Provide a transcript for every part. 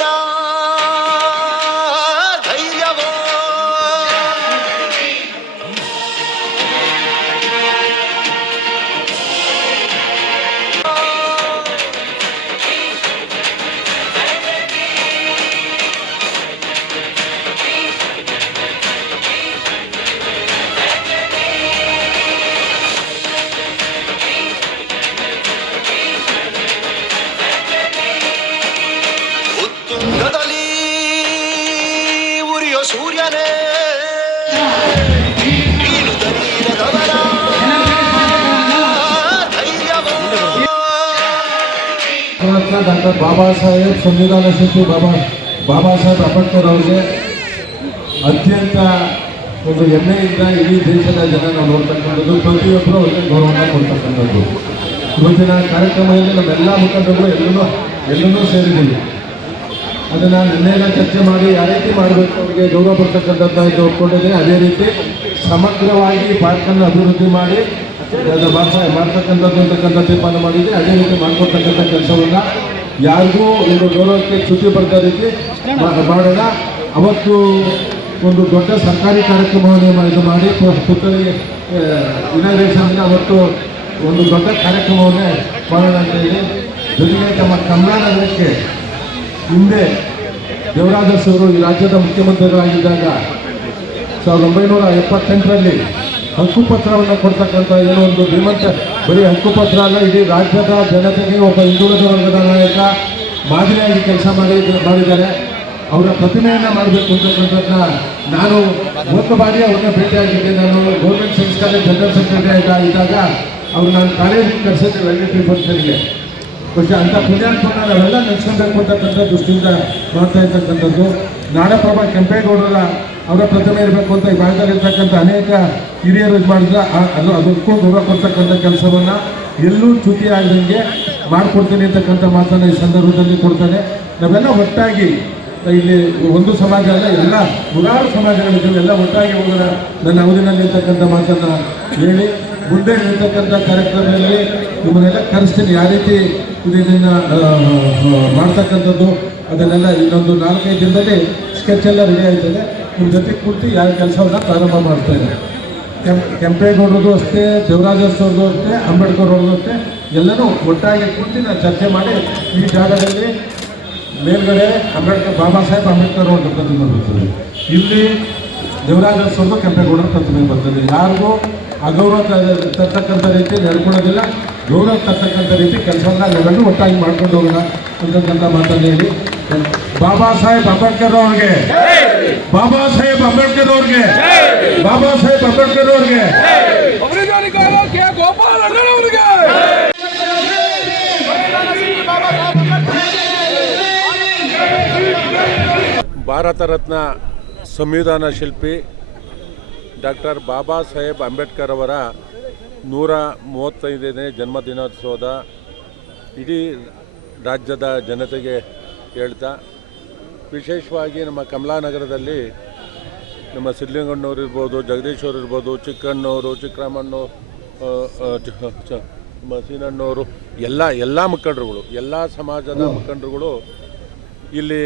ದವರ ಧೈರ್ಯವೋ ಉತ್ತುಂಗದಲ್ಲಿ ಉರಿಯೋ ಸೂರ್ಯನೇ ನೀನುದವರ ಧೈರ್ಯವೋ ಡಾಕ್ಟರ್ ಬಾಬಾ ಸಾಹೇಬ್ ಸಂವಿಧಾನ ಶಿಲ್ಪಿ ಬಾಬಾ ಸಾಹೇಬ್ ಅಂಬೇಡ್ಕರ್ ಅವರಿಗೆ ಅತ್ಯಂತ ಒಂದು ಹೆಮ್ಮೆಯಿಂದ ಇಡೀ ದೇಶದ ಜನ ನಾವು ನೋಡ್ತಕ್ಕಂಥದ್ದು, ಪ್ರತಿಯೊಬ್ಬರು ಅವರಿಗೆ ಗೌರವನ ಕೊಡ್ತಕ್ಕಂಥದ್ದು. ಇವತ್ತಿನ ಕಾರ್ಯಕ್ರಮದಲ್ಲಿ ನಮ್ಮೆಲ್ಲ ಮುಖಂಡರುಗಳು ಎಲ್ಲರೂ ಸೇರಿದ್ದೀವಿ. ಅದನ್ನು ನಿನ್ನೆಲ್ಲ ಚರ್ಚೆ ಮಾಡಿ ಯಾವ ರೀತಿ ಮಾಡಬೇಕು ಅವರಿಗೆ ಗೌರವ ಬರ್ತಕ್ಕಂಥದ್ದು ಒಪ್ಕೊಂಡಿದೆ. ಅದೇ ರೀತಿ ಸಮಗ್ರವಾಗಿ ಪಾರ್ಕನ್ನು ಅಭಿವೃದ್ಧಿ ಮಾಡಿ ಮಾಡ್ತಕ್ಕಂಥದ್ದು ಅಂತಕ್ಕಂಥ ತೀರ್ಮಾನ ಮಾಡಿದೆ. ಅದೇ ರೀತಿ ಮಾಡ್ಕೊಡ್ತಕ್ಕಂಥ ಕೆಲಸವನ್ನು ಯಾರಿಗೂ ಒಂದು ಗೌರವಕ್ಕೆ ಚ್ಯುತಿ ಬರ್ದ ರೀತಿ ಮಾಡೋಣ. ಅವತ್ತು ಒಂದು ದೊಡ್ಡ ಸರ್ಕಾರಿ ಕಾರ್ಯಕ್ರಮವನ್ನು ಇದು ಮಾಡಿ ಪುತ್ಥಳಿ ಇನಾಗ್ರೇಷನ್ ಅವತ್ತು ಒಂದು ದೊಡ್ಡ ಕಾರ್ಯಕ್ರಮವನ್ನೇ ಮಾಡೋಣ ಅಂತ ಹೇಳಿ, ಜೊತೆಗೆ ತಮ್ಮ ಕಮಲಾನಗರಕ್ಕೆ ಹಿಂದೆ ದೇವರಾಜ ಅವರು ಈ ರಾಜ್ಯದ ಮುಖ್ಯಮಂತ್ರಿಗಳಾಗಿದ್ದಾಗ 1978ರಲ್ಲಿ ಹಕ್ಕುಪತ್ರವನ್ನು ಕೊಡ್ತಕ್ಕಂಥ ಏನೋ ಒಂದು ಶ್ರೀಮಂತ ಬರೀ ಹಕ್ಕುಪತ್ರ ಅಲ್ಲ, ಇಡೀ ರಾಜ್ಯದ ಜನತೆಗೆ ಒಬ್ಬ ಹಿಂದುಳಿದ ವರ್ಗದ ನಾಯಕ ಮಾದರಿಯಾಗಿ ಕೆಲಸ ಮಾಡಿದ್ದಾರೆ. ಅವರ ಪ್ರತಿಮೆಯನ್ನು ಮಾಡಬೇಕು ಅಂತಕ್ಕಂಥದ್ದನ್ನ ನಾನು ಒಂದು ಬಾರಿ ಅವ್ರನ್ನ ಭೇಟಿಯಾಗಿದ್ದೆ. ನಾನು government science college general secretary ಇದ್ದಾಗ ಅವ್ರು ನಾನು ಕಾಲೇಜಿಗೆ ಕರೆಸಿದ್ದೆ ವೆಲ್ನೆಟ್ರಿ ಫಂಕ್ಷನ್ಗೆ. പക്ഷെ ಅಂಥ ಪುಣ್ಯಾತ್ಮನ ನಾವೆಲ್ಲ ನೆನೆಸ್ಕೊಬೇಕು ಅಂತಕ್ಕಂಥ ದೃಷ್ಟಿಯಿಂದ ಮಾಡ್ತಾ ಇರ್ತಕ್ಕಂಥದ್ದು. ನಾಡಪ್ರಭ ಕೆಂಪೇಗೌಡರ ಅವರ ಪ್ರತಿಮೆ ಇರಬೇಕು ಅಂತ ಈ ಭಾಗದಲ್ಲಿರ್ತಕ್ಕಂಥ ಅನೇಕ ಹಿರಿಯರು ಇದು ಮಾಡಿದ್ರೆ ಅದಕ್ಕೂ ಗೌರವ ಕೊಡ್ತಕ್ಕಂಥ ಕೆಲಸವನ್ನು ಎಲ್ಲೂ ಚ್ಯುತಿ ಆಗದಂಗೆ ಮಾಡಿಕೊಡ್ತೀನಿ ಅಂತಕ್ಕಂಥ ಮಾತನ್ನು ಈ ಸಂದರ್ಭದಲ್ಲಿ ಕೊಡ್ತಾನೆ. ನಾವೆಲ್ಲ ಒಟ್ಟಾಗಿ ಇಲ್ಲಿ ಒಂದು ಸಮಾಜ ಅಲ್ಲ, ಎಲ್ಲ ನೂರಾರು ಸಮಾಜಗಳಿದ್ದೀವಿ, ಎಲ್ಲ ಒಟ್ಟಾಗಿ ಹೋಗೋಣ ನನ್ನ ಅವಧಿನಲ್ಲಿ ಇರ್ತಕ್ಕಂಥ ಮಾತನ್ನು ಹೇಳಿ ಮುಂದೆ ಇರ್ತಕ್ಕಂಥ ಕಾರ್ಯಕ್ರಮದಲ್ಲಿ ನಿಮ್ಮನ್ನೆಲ್ಲ ಕರೆಸ್ತೀನಿ. ಯಾವ ರೀತಿ ಇದನ್ನು ಮಾಡ್ತಕ್ಕಂಥದ್ದು ಅದನ್ನೆಲ್ಲ ಇನ್ನೊಂದು 4-5 ದಿನದಲ್ಲಿ ಸ್ಕೆಚ್ ಎಲ್ಲ ರೆಡಿ ಆಯ್ತದೆ. ನಿಮ್ಮ ಜೊತೆ ಕೂರ್ತಿ ಯಾವ ಕೆಲಸವನ್ನು ಪ್ರಾರಂಭ ಮಾಡ್ತಾ ಇದ್ದಾರೆ. ಕೆಂಪೇಗೌಡರದು ಅಷ್ಟೇ, ದೇವರಾಜ ಅವ್ರದ್ದು ಅಷ್ಟೇ, ಅಂಬೇಡ್ಕರ್ ಅವ್ರದ್ದು ಅಷ್ಟೇ, ಎಲ್ಲನೂ ಒಟ್ಟಾಗಿ ಕೂರ್ತಿ ನಾನು ಚರ್ಚೆ ಮಾಡಿ ಈ ಜಾಗದಲ್ಲಿ ಮೇಲ್ಗಡೆ ಬಾಬಾ ಸಾಹೇಬ್ ಅಂಬೇಡ್ಕರ್ ಅವ್ರ ಪ್ರತಿಮೆ ಬರ್ತದೆ, ಇಲ್ಲಿ ದೇವರಾಜ ಅವ್ರದ್ದು ಕೆಂಪೇಗೌಡರ ಪ್ರತಿಮೆ ಬರ್ತದೆ. ಯಾರಿಗೂ ಅಗೌರವ ತರ್ತಕ್ಕಂಥ ರೀತಿ ನಡ್ಕೊಳ್ಳೋದಿಲ್ಲ, ಗೌರವ ತರ್ತಕ್ಕಂಥ ರೀತಿ ಕೆಲಸವನ್ನು ನಾವೆಲ್ಲರೂ ಒಟ್ಟಾಗಿ ಮಾಡ್ಕೊಂಡು ಹೋಗೋಣ ಅಂತಕ್ಕಂಥ ಮಾತನ್ನು ಹೇಳಿ ಬಾಬಾ ಸಾಹೇಬ್ ಅಂಬೇಡ್ಕರ್ ಅವ್ರಿಗೆ, ಬಾಬಾ ಸಾಹೇಬ್ ಅಂಬೇಡ್ಕರ್ ಅವ್ರಿಗೆ, ಬಾಬಾ ಸಾಹೇಬ್ ಅಂಬೇಡ್ಕರ್ ಅವ್ರಿಗೆ, ಭಾರತ ರತ್ನ ಸಂವಿಧಾನ ಶಿಲ್ಪಿ ಡಾಕ್ಟರ್ ಬಾಬಾ ಸಾಹೇಬ್ ಅಂಬೇಡ್ಕರ್ ಅವರ 135ನೇ ಜನ್ಮದಿನೋತ್ಸವದ ಇಡೀ ರಾಜ್ಯದ ಜನತೆಗೆ ಹೇಳ್ತಾ, ವಿಶೇಷವಾಗಿ ನಮ್ಮ ಕಮಲಾನಗರದಲ್ಲಿ ನಮ್ಮ ಸಿದ್ಧಲಿಂಗಣ್ಣವ್ರು ಇರ್ಬೋದು, ಜಗದೀಶ್ ಅವರು ಇರ್ಬೋದು, ಚಿಕ್ಕಣ್ಣವರು, ಚಿಕ್ಕರಾಮಣ್ಣು, ಸೀನಣ್ಣವರು, ಎಲ್ಲ ಮುಖಂಡರುಗಳು, ಎಲ್ಲ ಸಮಾಜದ ಮುಖಂಡರುಗಳು ಇಲ್ಲಿ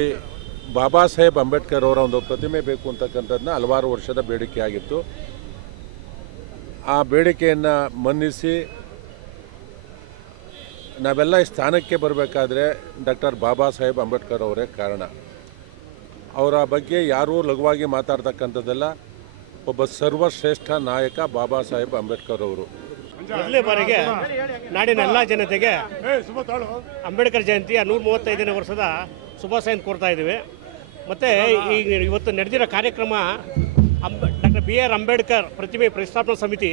ಬಾಬಾ ಸಾಹೇಬ್ ಅಂಬೇಡ್ಕರ್ ಅವರ ಒಂದು ಪ್ರತಿಮೆ ಬೇಕು ಅಂತಕ್ಕಂಥದ್ದನ್ನ ಹಲವಾರು ವರ್ಷದ ಬೇಡಿಕೆ ಆಗಿತ್ತು. ಆ ಬೇಡಿಕೆಯನ್ನು ಮನ್ನಿಸಿ ನಾವೆಲ್ಲ ಈ ಸ್ಥಾನಕ್ಕೆ ಬರಬೇಕಾದ್ರೆ ಡಾಕ್ಟರ್ ಬಾಬಾ ಸಾಹೇಬ್ ಅಂಬೇಡ್ಕರ್ ಅವರೇ ಕಾರಣ. ಅವರ ಬಗ್ಗೆ ಯಾರೂ ಲಘುವಾಗಿ ಮಾತಾಡ್ತಕ್ಕಂಥದ್ದೆಲ್ಲ, ಒಬ್ಬ ಸರ್ವಶ್ರೇಷ್ಠ ನಾಯಕ ಬಾಬಾ ಸಾಹೇಬ್ ಅಂಬೇಡ್ಕರ್ ಅವರು. ಮೊದಲನೇ ಬಾರಿಗೆ ನಾಡಿನ ಎಲ್ಲ ಜನತೆಗೆ ಅಂಬೇಡ್ಕರ್ ಜಯಂತಿಯ 135ನೇ ವರ್ಷದ ಶುಭಾಶಯ ಕೋರ್ತಾ ಇದ್ದೀವಿ. ಮತ್ತು ಇವತ್ತು ನಡೆದಿರೋ ಕಾರ್ಯಕ್ರಮ ಡಾಕ್ಟರ್ BR ಅಂಬೇಡ್ಕರ್ ಪ್ರತಿಮೆ ಪ್ರತಿಷ್ಠಾಪನಾ ಸಮಿತಿ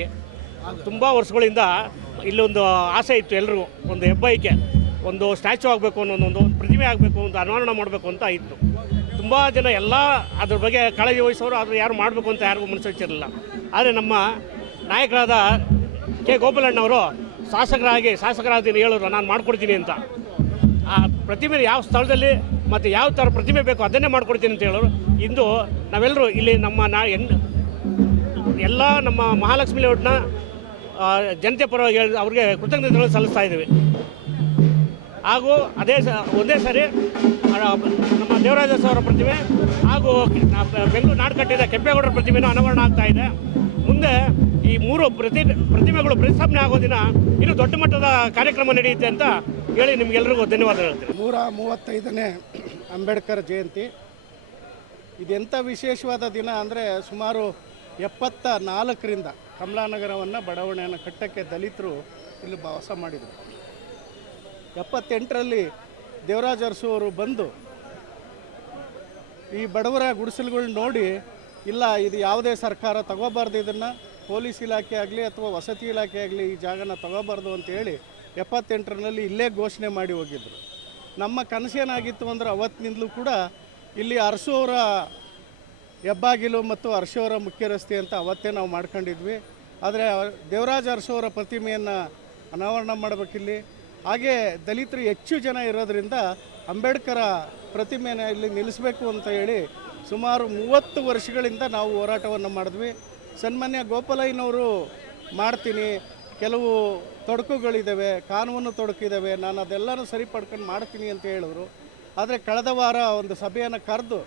ತುಂಬ ವರ್ಷಗಳಿಂದ ಇಲ್ಲೊಂದು ಆಸೆ ಇತ್ತು, ಎಲ್ರಿಗೂ ಒಂದು ಹೆಬ್ಬೈಕೆ, ಒಂದು ಸ್ಟ್ಯಾಚು ಆಗಬೇಕು ಅನ್ನೋ ಒಂದು ಪ್ರತಿಮೆ ಆಗಬೇಕು, ಒಂದು ಅನಾವರಣ ಮಾಡಬೇಕು ಅಂತ ಇತ್ತು. ತುಂಬ ಜನ ಎಲ್ಲ ಅದ್ರ ಬಗ್ಗೆ ಕಾಳಜಿ ವಹಿಸೋರು, ಆದರೆ ಯಾರು ಮಾಡಬೇಕು ಅಂತ ಯಾರಿಗೂ ಮನಸ್ಸು ಹಚ್ಚಿರಲಿಲ್ಲ. ಆದರೆ ನಮ್ಮ ನಾಯಕರಾದ ಕೆ ಗೋಪಾಲಣ್ಣವರು ಶಾಸಕರಾಗಿ ಹೇಳೋರು, ನಾನು ಮಾಡಿಕೊಡ್ತೀನಿ ಅಂತ. ಆ ಪ್ರತಿಮೆ ಯಾವ ಸ್ಥಳದಲ್ಲಿ ಮತ್ತು ಯಾವ ಥರ ಪ್ರತಿಮೆ ಬೇಕು ಅದನ್ನೇ ಮಾಡಿಕೊಡ್ತೀನಿ ಅಂತ ಹೇಳೋರು. ಇಂದು ನಾವೆಲ್ಲರೂ ಇಲ್ಲಿ ಎಲ್ಲ ನಮ್ಮ ಮಹಾಲಕ್ಷ್ಮಿ ಲೇಔಟ್ನ ಜನತೆ ಪರವಾಗಿ ಅವ್ರಿಗೆ ಕೃತಜ್ಞತೆಗಳನ್ನು ಸಲ್ಲಿಸ್ತಾ ಇದ್ದೀವಿ. ಹಾಗೂ ಒಂದೇ ಸಾರಿ ನಮ್ಮ ದೇವರಾಜ ಅವರ ಪ್ರತಿಮೆ ಹಾಗೂ ಬೆಂಗಳೂರು ನಾಡಕಟ್ಟಿದ ಕೆಂಪೇಗೌಡರ ಪ್ರತಿಮೆನೂ ಅನಾವರಣ ಆಗ್ತಾ ಇದೆ. ಮುಂದೆ ಈ 3 ಪ್ರತಿಮೆಗಳು ಪ್ರತಿಷ್ಠಾಪನೆ ಆಗೋ ದಿನ ಇನ್ನೂ ದೊಡ್ಡ ಮಟ್ಟದ ಕಾರ್ಯಕ್ರಮ ನಡೆಯುತ್ತೆ ಅಂತ ಹೇಳಿ ನಿಮಗೆಲ್ಲರಿಗೂ ಧನ್ಯವಾದ ಹೇಳ್ತೀನಿ. 135ನೇ ಅಂಬೇಡ್ಕರ್ ಜಯಂತಿ ಇದೆಂಥ ವಿಶೇಷವಾದ ದಿನ ಅಂದರೆ ಸುಮಾರು 74ರಿಂದ ಕಮಲಾನಗರವನ್ನು ಬಡಾವಣೆಯನ್ನು ಕಟ್ಟಕ್ಕೆ ದಲಿತರು ಇಲ್ಲಿ ವಾಸ ಮಾಡಿದರು. 78ರಲ್ಲಿ ದೇವರಾಜ ಅರಸು ಅವರು ಬಂದು ಈ ಬಡವರ ಗುಡಿಸಲುಗಳನ್ನ ನೋಡಿ ಇಲ್ಲ ಇದು ಯಾವುದೇ ಸರ್ಕಾರ ತಗೋಬಾರ್ದು, ಇದನ್ನು ಪೊಲೀಸ್ ಇಲಾಖೆ ಆಗಲಿ ಅಥವಾ ವಸತಿ ಇಲಾಖೆ ಆಗಲಿ ಈ ಜಾಗನ ತಗೋಬಾರ್ದು ಅಂತೇಳಿ 78ರಲ್ಲಿ ಇಲ್ಲೇ ಘೋಷಣೆ ಮಾಡಿ ಹೋಗಿದ್ರು. ನಮ್ಮ ಕನಸೇನಾಗಿತ್ತು ಅಂದರೆ ಅವತ್ತಿನಿಂದಲೂ ಕೂಡ ಇಲ್ಲಿ ಅರಸು ಅವರ ಹೆಬ್ಬಾಗಿಲು ಮತ್ತು ಅರಸು ಅವರ ಮುಖ್ಯ ರಸ್ತೆ ಅಂತ ಅವತ್ತೇ ನಾವು ಮಾಡ್ಕೊಂಡಿದ್ವಿ. ಆದರೆ ದೇವರಾಜ ಅರಸು ಅವರ ಪ್ರತಿಮೆಯನ್ನು ಅನಾವರಣ ಮಾಡಬೇಕಿಲ್ಲಿ. ಹಾಗೆ ದಲಿತರು ಹೆಚ್ಚು ಜನ ಇರೋದರಿಂದ ಅಂಬೇಡ್ಕರ ಪ್ರತಿಮೆಯನ್ನು ಇಲ್ಲಿ ನಿಲ್ಲಿಸಬೇಕು ಅಂತ ಹೇಳಿ ಸುಮಾರು 30 ವರ್ಷಗಳಿಂದ ನಾವು ಹೋರಾಟವನ್ನು ಮಾಡಿದ್ವಿ. ಸನ್ಮಾನ್ಯ ಗೋಪಾಲಯ್ಯನವರು ಮಾಡ್ತೀನಿ, ಕೆಲವು ತೊಡಕುಗಳಿದ್ದಾವೆ, ಕಾನೂನು ತೊಡಕಿದ್ದಾವೆ, ನಾನು ಅದೆಲ್ಲನೂ ಸರಿಪಡ್ಕೊಂಡು ಮಾಡ್ತೀನಿ ಅಂತ ಹೇಳಿದ್ರು. ಆದರೆ ಕಳೆದ ವಾರ ಒಂದು ಸಭೆಯನ್ನು ಕರೆದು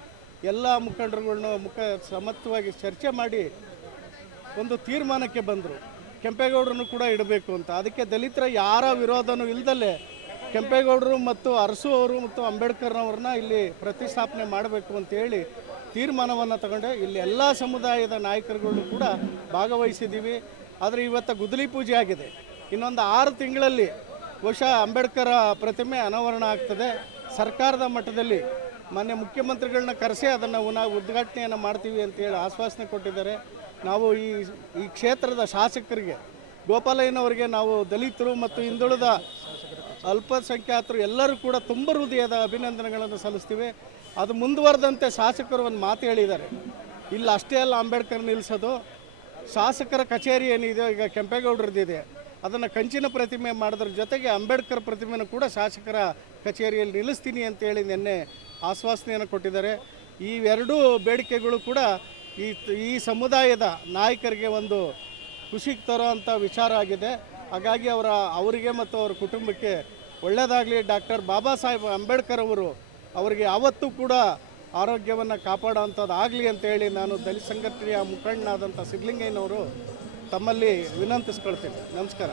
ಎಲ್ಲ ಮುಖಂಡರುಗಳನ್ನ ಸಮತ್ವವಾಗಿ ಚರ್ಚೆ ಮಾಡಿ ಒಂದು ತೀರ್ಮಾನಕ್ಕೆ ಬಂದರು, ಕೆಂಪೇಗೌಡರನ್ನು ಕೂಡ ಇಡಬೇಕು ಅಂತ. ಅದಕ್ಕೆ ದಲಿತರ ಯಾರ ವಿರೋಧನೂ ಇಲ್ಲದಲ್ಲೇ ಕೆಂಪೇಗೌಡರು ಮತ್ತು ಅರಸು ಅವರು ಮತ್ತು ಅಂಬೇಡ್ಕರ್ನವ್ರನ್ನ ಇಲ್ಲಿ ಪ್ರತಿಷ್ಠಾಪನೆ ಮಾಡಬೇಕು ಅಂತೇಳಿ ತೀರ್ಮಾನವನ್ನು ತಗೊಂಡೆ. ಇಲ್ಲಿ ಎಲ್ಲ ಸಮುದಾಯದ ನಾಯಕರುಗಳು ಕೂಡ ಭಾಗವಹಿಸಿದ್ದೀವಿ. ಆದರೆ ಇವತ್ತು ಗುದ್ದಲಿ ಪೂಜೆ ಆಗಿದೆ. ಇನ್ನೊಂದು 6 ತಿಂಗಳಲ್ಲಿ ಬಹುಶಃ ಅಂಬೇಡ್ಕರ ಪ್ರತಿಮೆ ಅನಾವರಣ ಆಗ್ತದೆ. ಸರ್ಕಾರದ ಮಟ್ಟದಲ್ಲಿ ಮಾನ್ಯ ಮುಖ್ಯಮಂತ್ರಿಗಳನ್ನ ಕರೆಸಿ ಅದನ್ನು ಉದ್ಘಾಟನೆಯನ್ನು ಮಾಡ್ತೀವಿ ಅಂತೇಳಿ ಆಶ್ವಾಸನೆ ಕೊಟ್ಟಿದ್ದಾರೆ. ನಾವು ಈ ಕ್ಷೇತ್ರದ ಶಾಸಕರಿಗೆ ಗೋಪಾಲಯ್ಯನವರಿಗೆ ನಾವು ದಲಿತರು ಮತ್ತು ಹಿಂದುಳಿದ ಅಲ್ಪಸಂಖ್ಯಾತರು ಎಲ್ಲರೂ ಕೂಡ ತುಂಬ ಹೃದಯದ ಅಭಿನಂದನೆಗಳನ್ನು ಸಲ್ಲಿಸ್ತೀವಿ. ಅದು ಮುಂದುವರೆದಂತೆ ಶಾಸಕರು ಒಂದು ಮಾತು ಹೇಳಿದ್ದಾರೆ, ಇಲ್ಲ ಅಷ್ಟೇ ಅಲ್ಲ ಅಂಬೇಡ್ಕರ್ ನಿಲ್ಲಿಸೋದು, ಶಾಸಕರ ಕಚೇರಿ ಏನಿದೆ ಈಗ ಕೆಂಪೇಗೌಡರದ್ದಿದೆ ಅದನ್ನು ಕಂಚಿನ ಪ್ರತಿಮೆ ಮಾಡೋದ್ರ ಜೊತೆಗೆ ಅಂಬೇಡ್ಕರ್ ಪ್ರತಿಮೆನೂ ಕೂಡ ಶಾಸಕರ ಕಚೇರಿಯಲ್ಲಿ ನಿಲ್ಲಿಸ್ತೀನಿ ಅಂತೇಳಿ ನಿನ್ನೆ ಆಶ್ವಾಸನೆಯನ್ನು ಕೊಟ್ಟಿದ್ದಾರೆ. ಈ 2 ಬೇಡಿಕೆಗಳು ಕೂಡ ಈ ಸಮುದಾಯದ ನಾಯಕರಿಗೆ ಒಂದು ಖುಷಿ ತರೋವಂಥ ವಿಚಾರ ಆಗಿದೆ. ಹಾಗಾಗಿ ಅವರಿಗೆ ಮತ್ತು ಅವರ ಕುಟುಂಬಕ್ಕೆ ಒಳ್ಳೆಯದಾಗಲಿ. ಡಾಕ್ಟರ್ ಬಾಬಾ ಸಾಹೇಬ್ ಅಂಬೇಡ್ಕರ್ ಅವರಿಗೆ ಯಾವತ್ತೂ ಕೂಡ ಆರೋಗ್ಯವನ್ನು ಕಾಪಾಡೋವಂಥದ್ದು ಆಗಲಿ ಅಂತೇಳಿ ನಾನು ದಲಿತ ಸಂಘಟನೆಯ ಮುಖಂಡನಾದಂಥ ಸಿದ್ಧಲಿಂಗಯ್ಯನವರು ತಮ್ಮಲ್ಲಿ ವಿನಂತಿಸ್ಕೊಳ್ತೀನಿ. ನಮಸ್ಕಾರ.